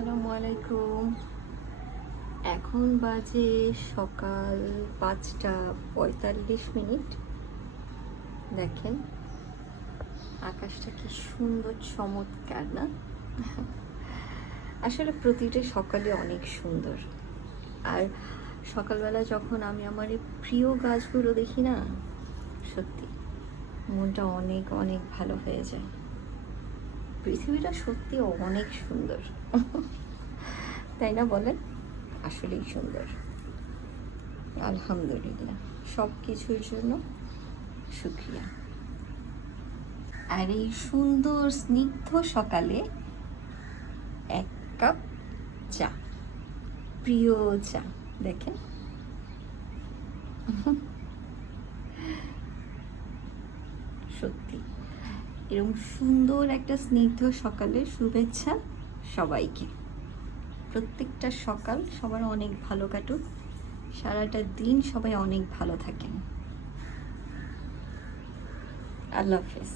আসসালামু আলাইকুম। এখন বাজে সকাল 5টা 45 মিনিট। দেখেন আকাশটা কি সুন্দর, চমৎকার না? আসলে প্রতিটা সকালে অনেক সুন্দর। আর সকালবেলা যখন আমি আমার এই প্রিয় গাছগুলো দেখি না, সত্যি মনটা অনেক অনেক ভালো হয়ে যায়। পৃথিবীটা সত্যি অনেক সুন্দর। তাই না বলেন? আসলেই সুন্দর। আলহামদুলিল্লাহ, সব কিছুর জন্য শুক্রিয়া। আর এই সুন্দর স্নিগ্ধ সকালে এক কাপ চা, প্রিয় চা। দেখেন সত্যি এরকম সুন্দর একটা স্নিগ্ধ সকালে শুভেচ্ছা সবাইকে। প্রত্যেকটা সকাল সবার অনেক ভালো কাটুক, সারাটা দিন সবাই অনেক ভালো থাকেন। আল্লাহ হাফেজ।